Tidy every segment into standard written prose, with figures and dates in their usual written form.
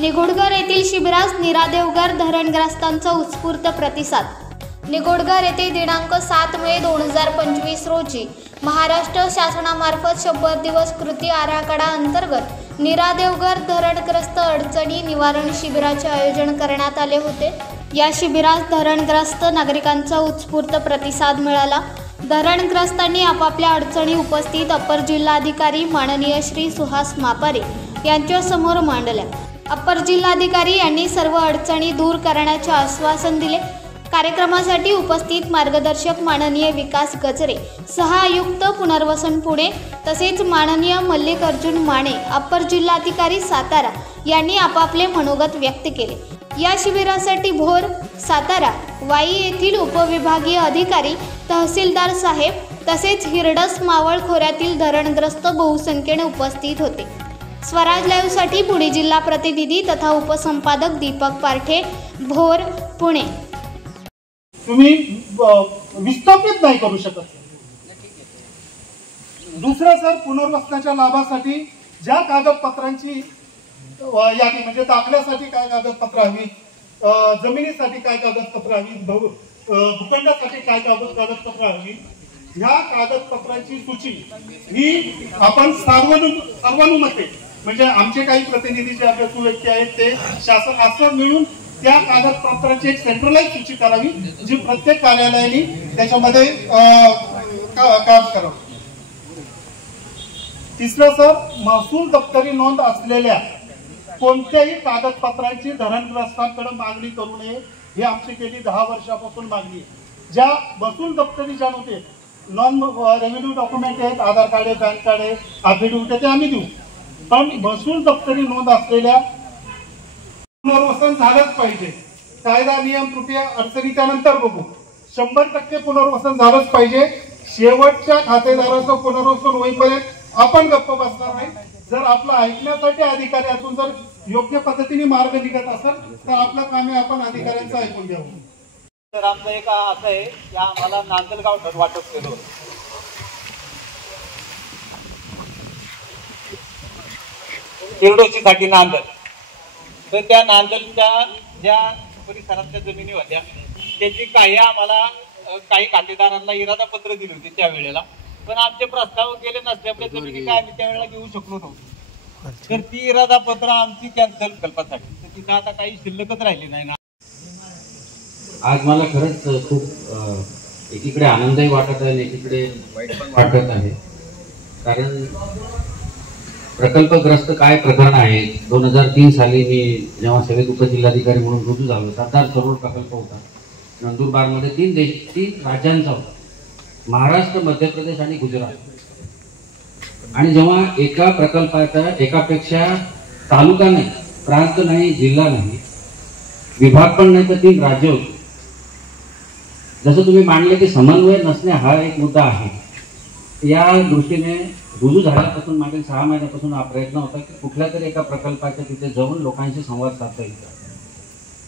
निगोडगर येथील शिबिरास नीरा देवघर धरणग्रस्तांचा उत्स्फूर्त प्रतिसाद। निगोडगर येथे दिनांक 7 मे 2025 रोजी महाराष्ट्र शासनामार्फत 100 दिवस कृती आराखडा अंतर्गत नीरा देवघर धरणग्रस्त अडचणी निवारण शिबिराचे आयोजन करण्यात आले होते। या शिबिरास धरणग्रस्त नागरिकांचा उत्स्फूर्त प्रतिसाद मिळाला। धरणग्रस्तांनी आपापल्या अडचणी उपस्थित अपर जिल्हाधिकारी माननीय श्री सुहास मापारे यांच्या समोर मांडल्या। अपर जिल्हाधिकारी यांनी सर्व अडचणी दूर करण्याचे आश्वासन दिले। कार्यक्रमासाठी उपस्थित मार्गदर्शक माननीय विकास गजरे, सह-आयुक्त पुनर्वसन पुणे तसेच माननीय मल्लिकार्जुन माने अपर जिल्हाधिकारी सातारा यांनी आपापले मनोगत व्यक्त केले। या शिबिरासाठी भोर, सातारा, वाई येथील उपविभागीय अधिकारी, तहसीलदार साहेब तसेच हिरडस मावळ खोऱ्यातील धरणग्रस्त बहुसंख्येने उपस्थित होते। स्वराज लाईव्ह साठी पुणे जिल्हा प्रतिनिधी तथा उपसंपादक दीपक पारठे, भोर, पुणे। तुम्ही विस्थापित नाही करू शकत। दुसरं सर, पुनर्वसनाच्या लाभासाठी ज्या कागदपत्रांची यादी म्हणजे दाखल्यासाठी काय कागदपत्र हवी, जमिनीसाठी काय कागदपत्र हवी, भूखंडासाठी काय कागदपत्र हवी, ह्या कागदपत्रांची सूची ही आपण सर्वानुमते म्हणजे आमचे काही प्रतिनिधी जे अभ्यासू व्यक्ती आहेत ते शासन असं मिळून त्या कागदपत्रांची एक सेंट्रलाइज सूची करावी जी प्रत्येक कार्यालयाने त्याच्यामध्ये काम करावं। तिसरं सर, महसूल दप्तरी नोंद असलेल्या कोणत्याही कागदपत्रांची धरणग्रस्तांकडे मागणी करू नये ही आमची गेली 10 वर्षापासून मागणी आहे। ज्या महसूल दप्तरी ज्या नव्हते, नॉन रेव्हेन्यू डॉक्युमेंट आहेत, आधार कार्ड आहे, पॅन कार्ड आहे, ॲफिडेव्हिट ते आम्ही देऊ, पण महसूल दप्तरी नोंद असलेल्या पुनर्वसन झालंच पाहिजे। कायदा नियम त्रुटी अडचणीच्या नंतर बघू, 100% पुनर्वसन झालंच पाहिजे। शेवटच्या खातेदाराचं पुनर्वसन होईपर्यंत आपण गप्प बसणार नाही। जर आपलं ऐकण्यासाठी अधिकारी असून जर योग्य पद्धतीने मार्ग निघत असेल तर आपलं काम आहे आपण अधिकाऱ्यांचं ऐकून घ्यावं। तर आमचं एक असं आहे की आम्हाला नांदलगाव वाटप केलं साठी नांदल, तर त्या नांदलच्या ज्या परिसरातल्या जमिनी होत्या त्याची काही आम्हाला काही खातेदारांना इरादा पत्र दिली होती त्यावेळेला, पण आमचे प्रस्ताव गेले नसल्यामुळे जमिनी काय आम्ही त्यावेळेला घेऊ शकलो नव्हतो। तर ती इरादा पत्र आमची कॅन्सल कल्पासाठी, तर तिथं आता काही शिल्लकच राहिली नाही ना। आज मला खरंच खूप एकीकडे आनंदही वाटत आहे, एकीकडे वाईट पण वाटत आहे, कारण प्रकल्पग्रस्त काय प्रकरण आहे। 2003 साली मी जेव्हा सेवेत उपजिल्हाधिकारी म्हणून रुजू झालो, सरदार सरोवर प्रकल्प होता नंदुरबारमध्ये, 3 राज्यांचा होता, महाराष्ट्र, मध्य प्रदेश आणि गुजरात। आणि जेव्हा एका प्रकल्पाचा एकापेक्षा तालुका नाही, प्रांत नाही, जिल्हा नाही, विभाग पण नाही, तर 3 राज्य होती। जसं तुम्ही मांडले की समन्वय नसणे हा एक मुद्दा आहे। या दृष्टीने रुजू झाल्यापासून मागील 6 महिन्यापासून हा प्रयत्न होता की कुठल्या तरी एका प्रकल्पाच्या तिथे जाऊन लोकांशी संवाद साधता येईल।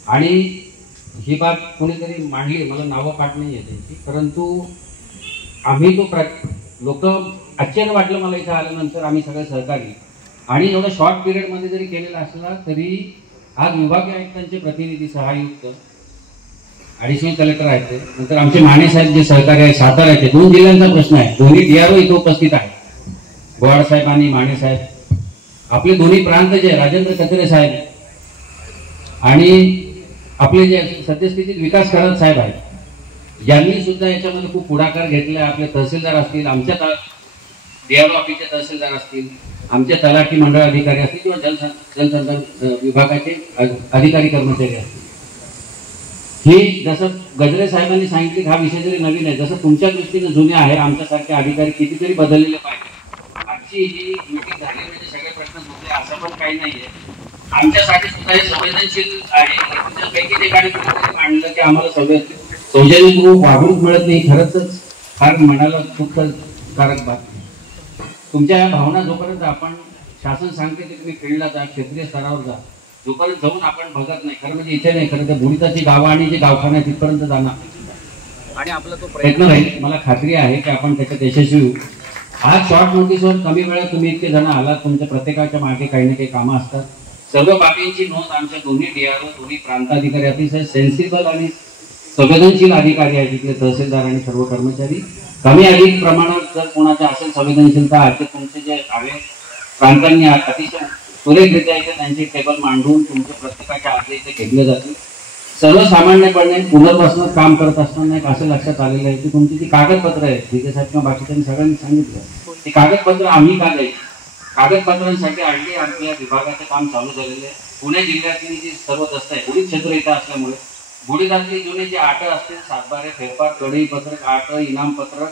आणि ही बाब कोणीतरी मांडली, मला नावं पाठ नाही आहे त्यांची, परंतु आम्ही तो लोक आश्चर्य वाटलं मला इथं आल्यानंतर, आम्ही सगळे सहकारी आणि एवढ्या शॉर्ट पिरियडमध्ये जरी केलेला असला तरी आज विभागीय आयुक्तांचे प्रतिनिधी, सह-आयुक्त, ॲडिशनल कलेक्टर आहेत, नंतर आमचे माने साहेब जे सहकारी आहेत साताऱ्याचे, 2 जिल्ह्यांचा प्रश्न आहे, दोन्ही DRO इथे उपस्थित आहेत, गोवाड साहेब आणि माने साहेब, आपले दोन्ही प्रांत जे राजेंद्र कचरे साहेब आणि आपले जे सद्यस्थितीत विकास करत साहेब आहेत, यांनी सुद्धा याच्यामध्ये खूप पुढाकार घेतला। आपले तहसीलदार असतील, आमच्या DRO ऑफिसचे तहसीलदार असतील, आमचे तलाठी मंडळ अधिकारी असतील किंवा जलसंधारण विभागाचे अधिकारी कर्मचारी असतील, ही जसं गजरे साहेबांनी सांगितले हा विषय जरी नवीन आहे, जसं तुमच्या दृष्टीने जुने आहे, आमच्यासारखे अधिकारी कितीतरी बदललेले पाहिजे। आजची ही मीटिंग झाली म्हणजे सगळे प्रश्न सुटले असं पण काही नाहीये, आमच्यासाठी सुद्धा हे संवेदनशील आहे। पैकी ठिकाणी कुठेतरी मांडलं की आम्हाला सौजन्यपूर्वक वागणूक मिळत नाही, खरंच फार मनाला दुःखकारक बातमी। तुमच्या भावना जोपर्यंत आपण शासन सांगते की तुम्ही फील्डला जा, क्षेत्रीय स्तरावर जा, जोपर्यंत जाऊन आपण बघत नाही, खरं म्हणजे इथे नाही, खरं तर बुडीताची गावं आणि जे गावखाने आहेत तिथपर्यंत जाणार आणि आपला तो प्रयत्न राहील। मला खात्री आहे की आपण त्याच्यात यशस्वी होऊ। आज शॉर्ट नोटीसवर कमी वेळात तुम्ही इतके जण आलात, तुमच्या प्रत्येकाच्या मागे काही ना काही कामं असतात, सर्व बाबींची नोंद आमच्या दोन्ही DRO, दोन्ही प्रांताधिकारी अतिशय सेन्सिबल आणि संवेदनशील अधिकारी आहेत, तिथले तहसीलदार आणि सर्व कर्मचारी. कमी अधिक प्रमाणात जर कोणाच्या असेल संवेदनशीलता आहे तर तुमचे जे आहे प्रांतांनी अतिशय सुरेखरित्या इथे त्यांची टेबल मांडून तुमच्या प्रत्येकाच्या अर्ज इथे घेतले जातील. सर्वसामान्यपणे पुनर्वसनात काम करत असताना एक असं लक्षात आलेलं आहे की तुमची जी कागदपत्र आहेत, तिथे साहेब किंवा बाकीच्यांनी सगळ्यांनी सांगितलं, ती कागदपत्र आम्ही का द्यायची. कागदपत्रांसाठी आणखी आपल्या विभागाचं काम चालू झालेलं आहे. पुणे जिल्ह्यातली जी सर्व दस्त आहे, बुडीत क्षेत्र इथं असल्यामुळे बुडीतातली जुने जे आट असतील, सातबारे, फेरफार, कढई पत्रक, आट, इनाम पत्रक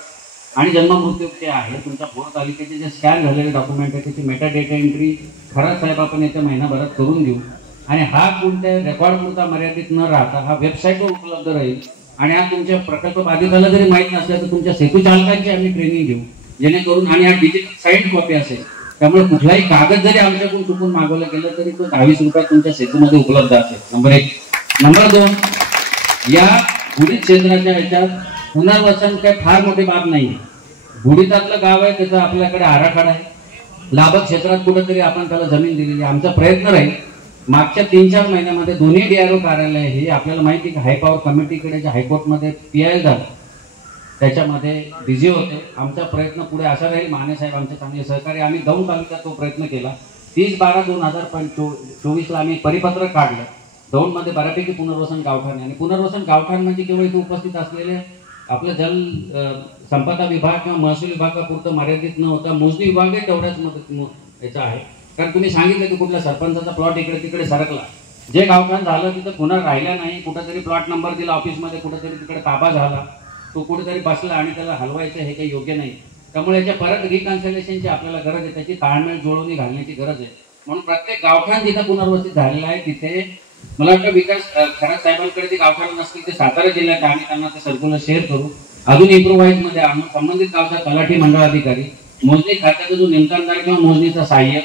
आणि जन्ममृत्यूचे आहे, तुमच्या भोर तालुक्याचे जे स्कॅन झालेले डॉक्युमेंट आहे त्याची मेटा डेटा एंट्री खरंच साहेब आपण येत्या महिनाभरात करून देऊ. आणि हा कोणत्या रेकॉर्ड पुरता मर्यादित न राहता हा वेबसाईटवर उपलब्ध राहील. आणि हा तुमच्या प्रकल्प बाधिताला जरी माहीत नसल्या तर तुमच्या सेतू चालकांची आम्ही ट्रेनिंग घेऊ, जेणेकरून आणि हा डिजिटल साईड कॉपी असेल, त्यामुळे कुठलाही कागद जरी आमच्याकडून चुकून मागवलं गेलं तरी तो 20 रुपयात तुमच्या सेतूमध्ये उपलब्ध असेल. नंबर 1. नंबर 2, या बुडीत क्षेत्राच्या ह्याच्यात पुनर्वसन काही फार मोठी बाब नाही. बुडीतातलं गाव आहे, त्याचा आपल्याकडे आराखडा आहे. लाभक क्षेत्रात कुठेतरी आपण त्याला जमीन दिलेली. आमचा प्रयत्न राहील मागच्या 3-4 महिन्यामध्ये दोन्ही DRO कार्यालय हे आपल्याला माहिती की हाय पॉवर कमिटीकडे जे हायकोर्टमध्ये PI झालं त्याच्यामध्ये बिझी होते. आमचा प्रयत्न पुढे असा राहील. माने साहेब आमचे चांगले सहकारी, आम्ही दौंड तालुक्यात तो प्रयत्न केला. 30/12/2024 आम्ही परिपत्रक काढलं. दौंडमध्ये बऱ्यापैकी पुनर्वसन गावठाण, आणि पुनर्वसन गावठाण म्हणजे केवळ इथे उपस्थित असलेले आपलं जल संपदा विभाग किंवा महसूल विभागापुरतं मर्यादित न होता मोजणी विभागही तेवढ्याच मदत याचा आहे. कारण तुम्ही सांगितलं की कुठल्या सरपंचाचा प्लॉट इकडे तिकडे सरकला, जे गावठाण झालं तिथं पुन्हा राहिला नाही, कुठेतरी प्लॉट नंबर दिला ऑफिसमध्ये, कुठेतरी तिकडे ताबा झाला, तो कुठेतरी बसला आणि त्याला हलवायचं, हे काही योग्य नाही. त्यामुळे याच्या परत रिकन्सिलेशनची आपल्याला गरज आहे, त्याची ताळमेळ जुळवणी घालण्याची गरज आहे. म्हणून प्रत्येक गावठाण जिथं पुनर्वसित झालेला आहे तिथे मला वाटतं विकास खरंच साहेबांकडे ते गावठाण नसतील ते सातारा जिल्ह्यात आम्ही त्यांना ते सर्क्युलर शेअर करू, अजून इम्प्रोव्हाइज मध्ये आणून संबंधित गावचा तलाठी मंडळाधिकारी, मोजणी खात्याचा जो नेमकांदार किंवा मोजणीचा सहाय्यक,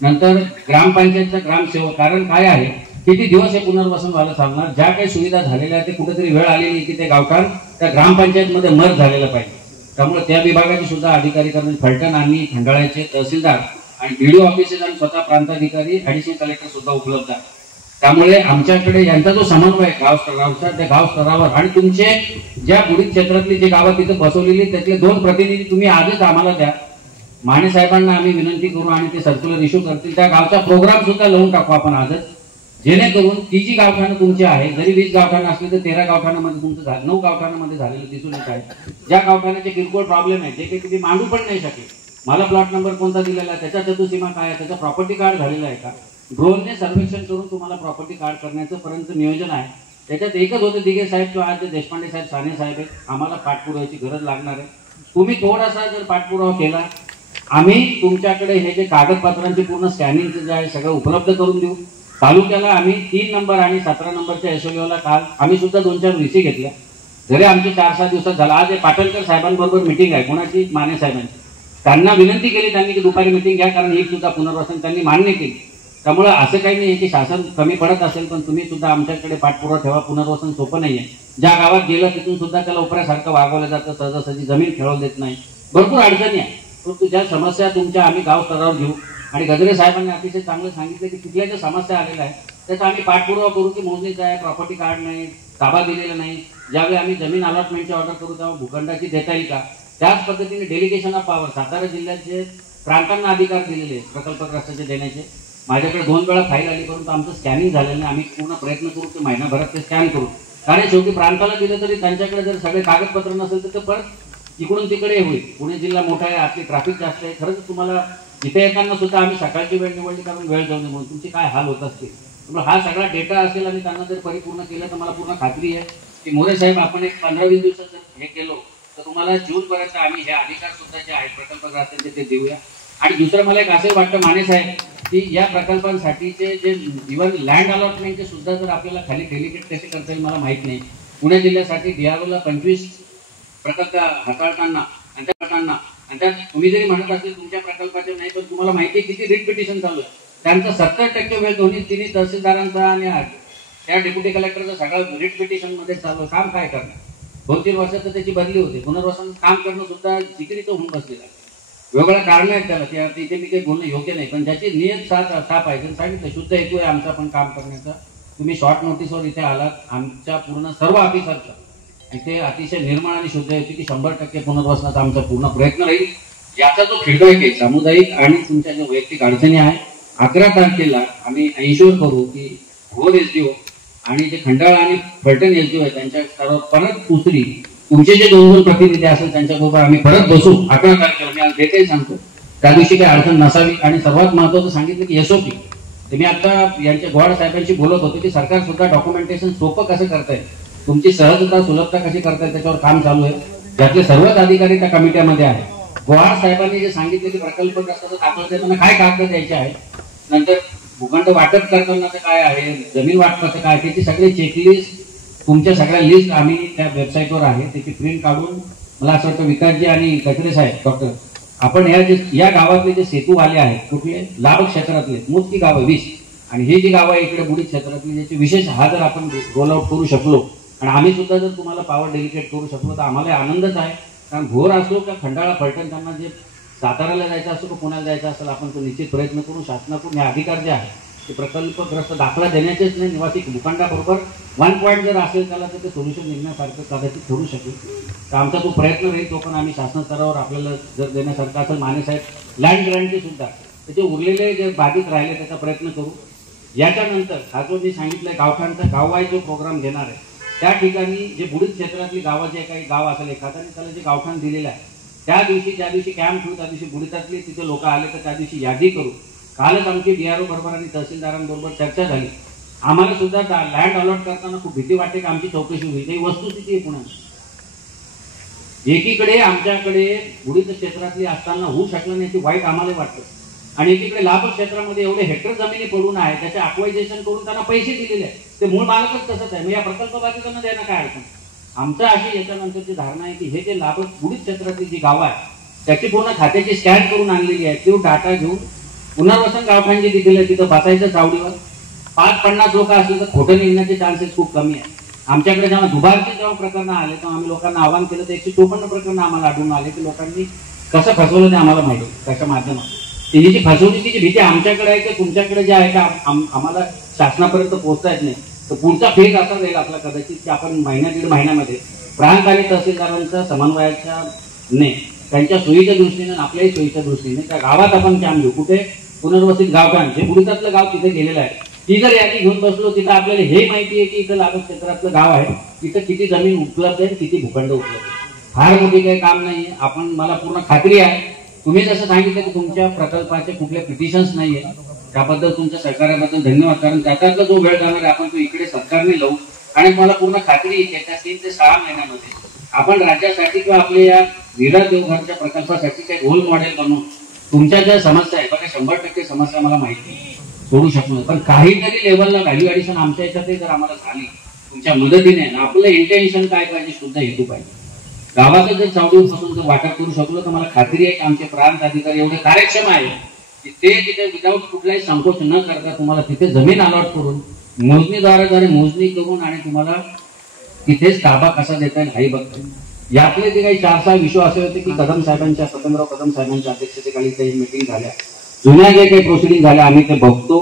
नंतर ग्रामपंचायतचा ग्रामसेवक. कारण काय आहे, किती दिवस हे पुनर्वसन व्हायला चालणार, ज्या काही सुविधा झालेल्या आहेत ते कुठेतरी वेळ आलेली की ते गावठाण त्या ग्रामपंचायतमध्ये मर्ज झालेलं पाहिजे. त्यामुळे त्या विभागाची सुद्धा अधिकारी करून फलटण आणि खंडाळ्याचे तहसीलदार आणि BDO ऑफिसेस आणि स्वतः प्रांताधिकारी, ऍडिशनल कलेक्टर सुद्धा उपलब्ध आहे. त्यामुळे आमच्याकडे यांचा जो समन्वय गाव स्तरावरचा, त्या गाव स्तरावर आणि तुमचे ज्या बुडीत क्षेत्रातली जे गावं तिथे बसवलेली त्यातले 2 प्रतिनिधी तुम्ही आजच आम्हाला द्या. माने साहेबांना आम्ही विनंती करू आणि ते सर्क्युलर इश्यू करतील. त्या गावचा प्रोग्राम सुद्धा लावून टाकू आपण आजच, जेणेकरून ती जी गावठाणं तुमची आहे, जरी 20 गावठाणं असली तर 13 गावठाणामध्ये तुमचं 9 गावठाणामध्ये झालेलं दिसून येत आहे. ज्या गावठाणाचे किरकोळ प्रॉब्लेम आहे, जे काही तुम्ही मांडू पण नाही शकेल, मला प्लॉट नंबर कोणता दिलेला आहे, त्याच्या चतुसीमा काय आहे, त्याचा प्रॉपर्टी कार्ड झालेला आहे का, ड्रोनने सर्वेक्षण करून तुम्हाला प्रॉपर्टी कार्ड करण्याचं पर्यंत नियोजन आहे. त्याच्यात एकच होतं, दिघे साहेब किंवा आज देशपांडे साहेब, साने साहेब आहेत, आम्हाला पाठपुराव्याची गरज लागणार आहे. तुम्ही थोडासा जर पाठपुरावा केला, आम्ही तुमच्याकडे हे जे कागदपत्रांची पूर्ण स्कॅनिंगचं जे आहे सगळं उपलब्ध करून देऊ. तालुक्याला आम्ही 3 नंबर आणि 17 नंबरच्या SOLला काल आम्ही सुद्धा 2-4 VC घेतल्या. जरी आमची 4-6 दिवसात झाला. आज पाटणकर साहेबांबरोबर मिटिंग आहे, कोणाची, माने साहेबांची. त्यांना विनंती केली त्यांनी की दुपारी मिटिंग घ्या, कारण ही सुद्धा पुनर्वसन त्यांनी मान्य केली. त्यामुळे असं काही नाही की शासन कमी पडत असेल, पण तुम्ही सुद्धा आमच्याकडे पाठपुरावा ठेवा. पुनर्वसन सोपं नाहीये. ज्या गावात गेलं तिथून सुद्धा त्याला उपऱ्यासारखं वागवलं जातं, सहजासहजी जमीन खेळवू देत नाही, भरपूर अडचणी आहे. परंतु ज्या समस्या तुमच्या आम्ही गाव स्तरावर घेऊ. आणि गजरे साहेबांनी अतिशय चांगलं सांगितलं की तिथल्या ज्या समस्या आलेल्या आहेत त्याचा आम्ही पाठपुरावा करू की मोजणीचा आहे, प्रॉपर्टी कार्ड नाही, ताबा दिलेला नाही. ज्यावेळी आम्ही जमीन अलॉटमेंटची ऑर्डर करू तेव्हा भूखंडाची देता येईल का. त्याच पद्धतीने डेलिगेशन ऑफ पॉवर सातारा जिल्ह्यात जे प्रांतांना अधिकार दिलेले प्रकल्पग्रस्ताचे देण्याचे, माझ्याकडे 2 वेळा फाईल आली, परंतु आमचं स्कॅनिंग झालेलं नाही. आम्ही पूर्ण प्रयत्न करू की महिनाभरात ते स्कॅन करू. कारण शेवटी प्रांताला दिलं तरी त्यांच्याकडे जर सगळे कागदपत्र नसेल तर ते परत इकडून तिकडे होईल. पुणे जिल्हा मोठा आहे, आतली ट्रॅफिक जास्त आहे. खरंच तुम्हाला इथे येताना सुद्धा आम्ही सकाळची वेळ निवडली कारण वेळ जाऊ नये म्हणून, तुमचे काय हाल होत असतील. त्यामुळे हा सगळा डेटा असेल आणि त्यांना जर परिपूर्ण केलं तर मला पूर्ण खात्री आहे की मोरे साहेब आपण एक 15-20 दिवसात जर हे केलो तर तुम्हाला जूनपर्यंत आम्ही हे अधिकार सुद्धा जे आहेत प्रकल्पग्रस्तांचे ते देऊया. आणि दुसरं मला एक असं वाटतं माने साहेब की या प्रकल्पांसाठीचे जे इव्हन लँड अलॉटमेंटचे सुद्धा जर आपल्याला खाली डेलिकेट कसे करता येईल मला माहीत नाही. पुणे जिल्ह्यासाठी DROला 25 प्रकल्प हाताळताना आणि आणि त्यात तुम्ही जरी म्हणत असेल तुमच्या प्रकल्पाचे नाही, पण तुम्हाला माहिती आहे किती रिट पिटिशन चालू आहे. त्यांचा 70% वेळ तिन्ही तहसीलदारांचा आणि त्या डेप्युटी कलेक्टरचा सगळं रिट पिटिशन मध्ये चालू. काम काय करणार, 2-3 वर्षात त्याची बदली होते. पुनर्वसन काम करणं सुद्धा जिकिरीचं होऊन बसलेलं आहे. वेगवेगळ्या कारण आहेत त्याला, त्या तिथे मी काही बोलणं योग्य नाही, पण ज्याची नियत साफ आहे, सांगितलं शुद्ध हेतू आहे आमचा पण काम करण्याचा. तुम्ही शॉर्ट नोटीसवर इथे आलात, आमच्या पूर्ण सर्व ऑफिसरचा इथे अतिशय निर्मळ आणि शुद्ध हेतू की 100% पुनर्वसनाचा आमचा पूर्ण प्रयत्न राहील. याचा जो फीडबॅक आहे सामुदायिक आणि तुमच्या ज्या वैयक्तिक अडचणी आहे, 11 तारखेला आम्ही एन्श्योर करू की भोर एसडीओ आणि जे खंडाळा आणि फलटण एसडीओ आहे त्यांच्या सर्व परत दुसरी तुमचे जे 2 प्रतिनिधी असेल त्यांच्याबरोबर आम्ही परत बसू 11 तारखेला. मी आज डेटही सांगतो, त्या दिवशी काही अडचण नसावी. आणि सर्वात महत्वाचं सांगितलं की एसओपी. तर मी आता यांच्या गोवाड साहेबांशी बोलत होतो की सरकार सुद्धा डॉक्युमेंटेशन सोपं कसं करताय, तुमची सहजता सुलभता कशी करताय त्याच्यावर काम चालू आहे. त्यातले सर्वच अधिकारी त्या कमिट्यामध्ये आहे. गोवाड साहेबांनी जे सांगितले की प्रकल्पग्रस्ताचा दाखला देताना काय कागद द्यायचे आहे, नंतर भूखंड वाटप करताना काय आहे, जमीन वाटपाचं काय, त्याची सगळी चेकलिस्ट तुमच्या सगळ्या लिस्ट आम्ही त्या वेबसाईटवर आहे, त्याची प्रिंट काढून मला असं वाटतं विकासजी आणि कचरे साहेब डॉक्टर आपण या गावातले जे सेतूवाले आहेत कुठले लाभ क्षेत्रातले मोजकी गावं 20 आणि हे जी गावं आहे इकडे बुडीत क्षेत्रातली ज्याची विशेष हा जर आपण रोल आउट करू शकलो आणि आम्ही सुद्धा जर तुम्हाला पॉवर डेलिकेट करू शकलो तर आम्हाला आनंदच आहे. कारण भोर असो का खंडाळा फलटण त्यांना जे साताऱ्याला जायचं असो का पुण्याला जायचं असेल आपण तो निश्चित प्रयत्न करू. शासनाकडून हे अधिकार जे आहे ते प्रकल्पग्रस्त दाखला देण्याचेच नाही, निवासी भूखंडाबरोबर 1 पॉईंट जर असेल त्याला तर ते सोल्युशन निघण्यासारखं कदाचित ठरू शकेल. तर आमचा तो प्रयत्न राहील तो पण आम्ही शासन स्तरावर आपल्याला जर देण्यासारखं असेल माने साहेब लँड ग्रँटचे सुद्धा त्याचे उरलेले जे बाधित राहिले त्याचा प्रयत्न करू. याच्यानंतर हा जो मी सांगितलंय गावठाणचा गाववाई जो प्रोग्राम घेणार आहे त्या ठिकाणी जे बुडीत क्षेत्रातली गावं जे काही गाव असेल एखाद्याने त्याला जे गावठाण दिलेलं आहे त्या दिवशी कॅम्प ठेवू, त्या दिवशी बुडीतातली तिथे लोक आले तर त्या दिवशी यादी करू. कालच आमची DRO बरोबर आणि तहसीलदारांबरोबर चर्चा झाली. आम्हाला सुद्धा लँड अलॉट करताना खूप भीती वाटते की आमची चौकशी होईल. काही वस्तुस्थिती आहे पुण्यात. एकीकडे आमच्याकडे बुडीत क्षेत्रातली असताना होऊ शकलं नाही ते वाईट आम्हाला वाटतं आणि एकीकडे लाभ क्षेत्रामध्ये एवढे हेक्टर जमिनी पडून आहे त्याचे अक्वायझेशन करून त्यांना पैसे दिलेले आहेत. ते मूळ मालकच तसंच आहे. मग या प्रकल्प बाधितांना द्यायला काय अडचण. आमचं अशी याच्यानंतरची धारणा आहे की हे जे लाभ बुडीत क्षेत्रातली जी गावं आहे त्याची पूर्ण खात्याची स्कॅन करून आणलेली आहे. तो डाटा घेऊन पुनर्वसन गावठाण जे दिलेलं आहे तिथं बसायचं चावडीवर 5-50 लोक असले तर खोटं निघण्याचे चान्सेस खूप कमी आहे. आमच्याकडे जेव्हा दुबारचे जेव्हा प्रकरणं आले तेव्हा आम्ही लोकांना आवाहन केलं तर 154 प्रकरणं आम्हाला आढळून आले की लोकांनी कसं फसवलं ते आम्हाला माहिती त्याच्या माध्यमातून. ही जी फसवणुकीची भीती आमच्याकडे आहे की तुमच्याकडे जे आहे का आम्हाला शासनापर्यंत पोहोचता येत नाही. तर पुढचा फेज असा जाईल आपला कदाचित की आपण 1-1.5 महिन्यामध्ये प्रांत आणि तहसीलदारांच्या समन्वयाच्या त्यांच्या सोयीच्या दृष्टीने आपल्याही सोयीच्या दृष्टीने त्या गावात आपण कॅम्प घेऊ. कुठे पुनर्वसित गावठाण जे बुडीतातलं गाव तिथे गेलेलं आहे ती जर यादी घेऊन बसलो तिथं आपल्याला हे माहिती आहे की इथं लाभ क्षेत्रातलं गाव आहे तिथं किती जमीन उपलब्ध आहे किती भूखंड उपलब्ध आहे. फार मोठी काही काम नाहीये. आपण मला पूर्ण खात्री आहे तुम्ही जसं सांगितलं की तुमच्या प्रकल्पाचे कुठले पिटिशन्स नाहीये त्याबद्दल तुमच्या सहकार्याबद्दल धन्यवाद. कारण त्याच्यातला जो वेळ जाणार आहे आपण तो इकडे सरकारने लावू आणि मला पूर्ण खात्री आहे की त्या 3 ते 6 महिन्यामध्ये आपण राज्यासाठी किंवा आपल्या या नीरा देवघरच्या प्रकल्पासाठी काही रोल मॉडेल बनवून तुमच्या ज्या समस्या आहे बघा 100% समस्या मला माहिती सोडू शकलो पण काहीतरी लेवलला व्हॅल्यू ॲडिशन आमच्या याच्यातही जर आम्हाला झाली तुमच्या मदतीने आपलं इंटेन्शन काय पाहिजे शुद्ध हेतू पाहिजे. गावाचं जर चावडीपासून जर वाटप करू शकलो तर मला खात्री आहे की आमचे प्रांत अधिकारी एवढे कार्यक्षम आहे की ते तिथे विदाऊट कुठलाही संकोच न करता तुम्हाला तिथे जमीन अलॉट करून मोजणीद्वारे मोजणी करून आणि तुम्हाला तिथेच ताबा कसा देता येईल हाही बघता. यातले जे काही 4-6 विषय असे होते की कदम साहेबांच्या स्वतंत्रराव कदम साहेबांच्या अध्यक्षतेखाली काही मीटिंग झाल्या जुन्या जे काही प्रोसिडिंग झाल्या आम्ही ते बघतो.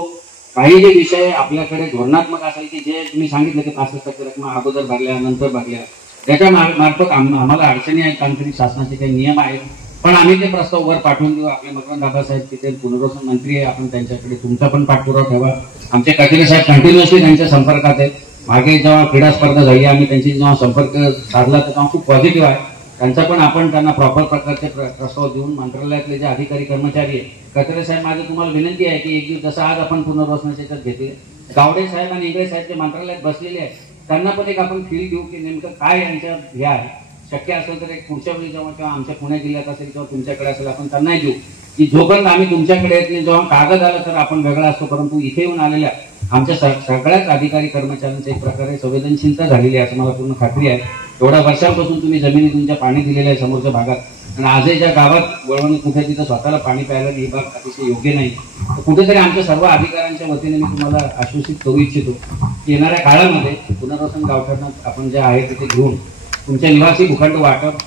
काही जे विषय आपल्याकडे धोरणात्मक असेल की जे तुम्ही सांगितलं की 65% रक्कम अगोदर भरल्या नंतर भरल्या त्याच्या मार्फत आम्हाला अडचणी आहेत. तांत्रिक शासनाचे काही नियम आहेत पण आम्ही ते प्रस्ताव वर पाठवून देऊ. आपले मकरंद दादासाहेब तिथे पुनर्वसन मंत्री आहे आपण त्यांच्याकडे तुमचा पण पाठपुरावा ठेवा. आमचे कचरे साहेब कंटिन्युअसली त्यांच्या संपर्कात आहेत. मागे जेव्हा क्रीडा स्पर्धा झाली आम्ही त्यांची जेव्हा संपर्क साधला तर तेव्हा खूप पॉझिटिव्ह आहे. त्यांचा पण आपण त्यांना प्रॉपर प्रकारचे प्रस्ताव देऊन मंत्रालयातले जे अधिकारी कर्मचारी आहे कचरे साहेब माझी तुम्हाला विनंती आहे की एक दिवस जसं आज आपण पुनर्वसनाच्या याच्यात घेतले गावडे साहेब आणि इंगळे साहेब जे मंत्रालयात बसलेले आहेत त्यांना पण एक आपण फील देऊ की नेमकं काय यांच्या हे आहे. शक्य असेल तर एक पुढच्या वेळी जेव्हा किंवा आमच्या पुणे जिल्ह्यात असेल किंवा तुमच्याकडे असेल आपण त्यांनाही देऊ की जोपर्यंत आम्ही तुमच्याकडे येत नाही जेव्हा कागद आला तर आपण वेगळा असतो परंतु इथे येऊन आलेल्या आमच्या सगळ्याच अधिकारी कर्मचाऱ्यांची एक प्रकारे संवेदनशीलता झालेली आहे असं मला पूर्ण खात्री आहे. एवढ्या वर्षांपासून तुम्ही जमिनी तुमच्या पाणी दिलेलं आहे समोरच्या भागात आणि आजही ज्या गावात वळवण कुठे तिथं स्वतःला पाणी प्यायला ही बाब अतिशय योग्य नाही. कुठेतरी आमच्या सर्व अधिकाऱ्यांच्या वतीने मी तुम्हाला आश्वासित करू इच्छितो की येणाऱ्या काळामध्ये पुनर्वसन गावठाण आपण जे आहे तिथे घेऊन तुमच्या निवासी भूखंड वाटप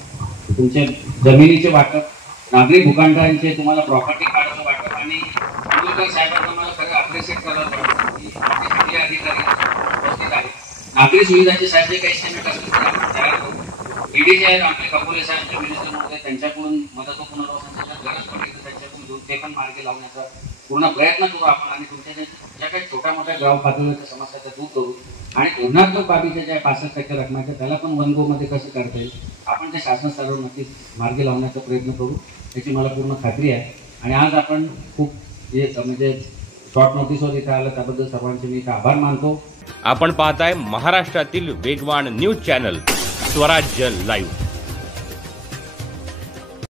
तुमच्या जमिनीचे वाटप नागरी भूखंडांचे तुम्हाला प्रॉपर्टी कार्डचं वाटप आणि साहेबांना मला खरं अप्रिशिएट करायला वाटतं की आपले अधिकारी उपस्थित आहेत. नागरी सुविधांचे साहेब जे काही एस्टिमेट असतील ते आपण तयार करू. ईडीचे आहेत आपले कपोले साहेब मिनिस्टर महोदय, त्यांच्याकडून मदत व पुनर्वसनाची जर गरज पडली तर त्यांच्याकडून घेऊन ते पण मार्गी लावण्याचा पूर्ण प्रयत्न करू आपण आणि तुमच्या ज्या काही छोट्या मोठ्या गाव पातळीवरच्या समस्या त्या दूर करू आणि धोरणात्मक बाबीच्या ज्या 65% रकमेच्या त्याला पण वन गो मध्ये कसं करता येईल आपण ते शासन स्तरावर नक्कीच मार्गी लावण्याचा प्रयत्न करू याची मला पूर्ण खात्री आहे. आणि आज आपण खूप म्हणजे शॉर्ट नोटीसवर इथे आलं त्याबद्दल सर्वांचे मी इथे आभार मानतो. आपण पाहताय महाराष्ट्रातील वेगवान न्यूज चॅनल स्वराज्य लाईव्ह.